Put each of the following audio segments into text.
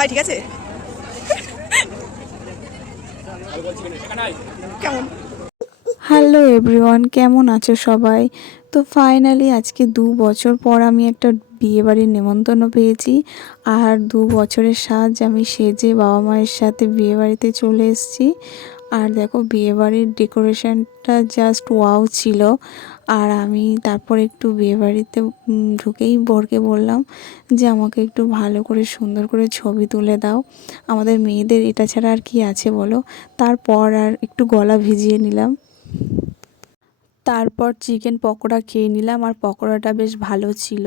ভাই ঠিক আছে কেমন? হ্যালো এভরিওয়ান, কেমন আছো সবাই? তো ফাইনালি আজকে 2 বছর পর আমি একটা বিয়েবাড়ির নেমন্তন্ন পেয়েছি। আর 2 বছরের সাজ আমি সেজে বাবা মায়ের সাথে বিয়েবাড়িতে চলে এসেছি। আর দেখো বিয়েবাড়ির ডেকোরেশনটা জাস্ট ওয়াও ছিল। আর আমি তারপর একটু বিয়েবাড়িতে ঢুকেই বরকে বললাম যে আমাকে একটু ভালো করে সুন্দর করে ছবি তুলে দাও। আমাদের মেয়েদের এটা ছাড়া আর কি আছে বলো। তারপর আর একটু গলা ভিজিয়ে নিলাম। তারপর চিকেন পকোড়া খেয়ে নিলাম, আর পকোড়াটা বেশ ভালো ছিল।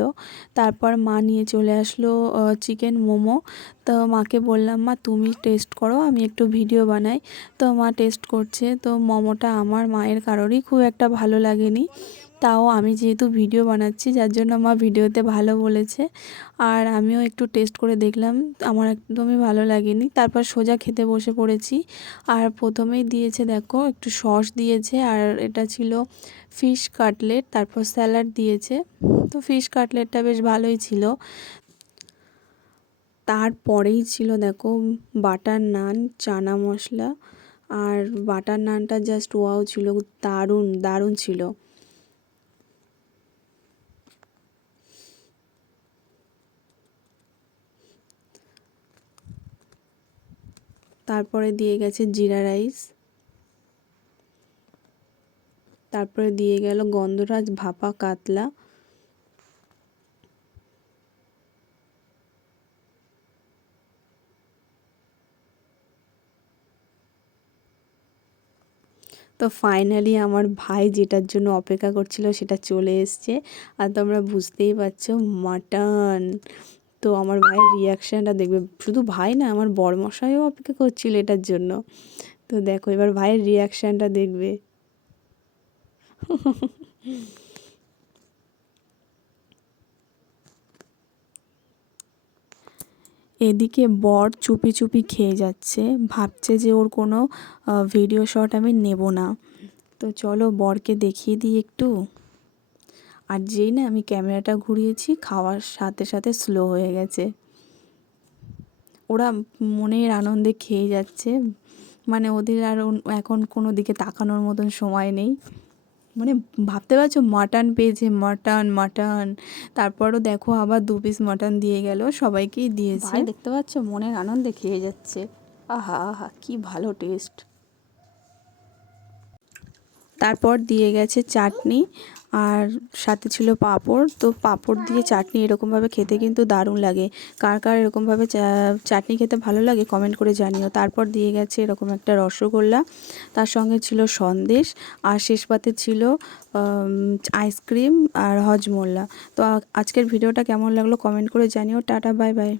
তারপর মা নিয়ে চলে আসলো চিকেন মোমো। তো মাকে বললাম, মা তুমি টেস্ট করো, আমি একটু ভিডিও বানাই। তো মা টেস্ট করছে। তো মোমোটা আমার মায়ের কারোরই খুব একটা ভালো লাগেনি, তাও আমি যেহেতু ভিডিও বানাচ্ছি যার জন্য মা ভিডিওতে ভালো বলেছে। আর আমিও একটু টেস্ট করে দেখলাম, আমার একদমই ভালো লাগেনি। তারপর সোজা খেতে বসে পড়েছি। আর প্রথমেই দিয়েছে দেখো একটু সস দিয়েছে, আর এটা ছিল ফিশ কাটলেট, তারপর স্যালাড দিয়েছে। তো ফিশ কাটলেটটা বেশ ভালোই ছিল। তারপরেই ছিল দেখো বাটার নান, চানা মশলা। আর বাটার নানটা জাস্ট ওয়াও ছিল, দারুণ দারুণ ছিল। তারপরে দিয়ে গেছে জিরা রাইস। তারপরে দিয়ে গেল গন্ধরাজ ভাপা কাতলা। তো ফাইনালি আমার ভাই যেটার জন্য অপেক্ষা করছিল সেটা চলে এসছে। আর তোমরা বুঝতেই পারছো, মাটন। তো আমার ভাইয়ের রিয়াকশানটা দেখবে, শুধু ভাই না আমার বরমশাইও অপেক্ষা করছিল এটার জন্য। তো দেখো এবার ভাইয়ের রিয়াকশানটা দেখবে। এদিকে বর চুপি চুপি খেয়ে যাচ্ছে, ভাবছে যে ওর কোনো ভিডিও শট আমি নেব না। তো চলো বরকে দেখিয়ে দিই একটু। আর যেই না আমি ক্যামেরাটা ঘুরিয়েছি, খাওয়ার সাথে সাথে স্লো হয়ে গেছে। ওরা মনের আনন্দে খেয়ে যাচ্ছে, মানে ওদের আর এখন কোনো দিকে তাকানোর মতন সময় নেই। মানে ভাবতে পারছো, মাটন পেয়েছে, মাটন মাটন। তারপরও দেখো আবার 2 পিস মাটন দিয়ে গেল, সবাইকেই দিয়েছে। ভাই দেখতে পাচ্ছ মনের আনন্দে খেয়ে যাচ্ছে। আহা আহা কি ভালো টেস্ট। তারপর দিয়ে গেছে চাটনি, আর সাথে ছিল পাঁপড়। তো পাঁপড় দিয়ে চাটনি এরকমভাবে খেতে কিন্তু দারুণ লাগে। কার কার এরকমভাবে চাটনি খেতে ভালো লাগে কমেন্ট করে জানিও। তারপর দিয়ে গেছে এরকম একটা রসগোল্লা, তার সঙ্গে ছিল সন্দেশ, আর শেষ পাতে ছিল আইসক্রিম আর হজমোল্লা। তো আজকের ভিডিওটা কেমন লাগলো কমেন্ট করে জানিও। Tata, bye bye.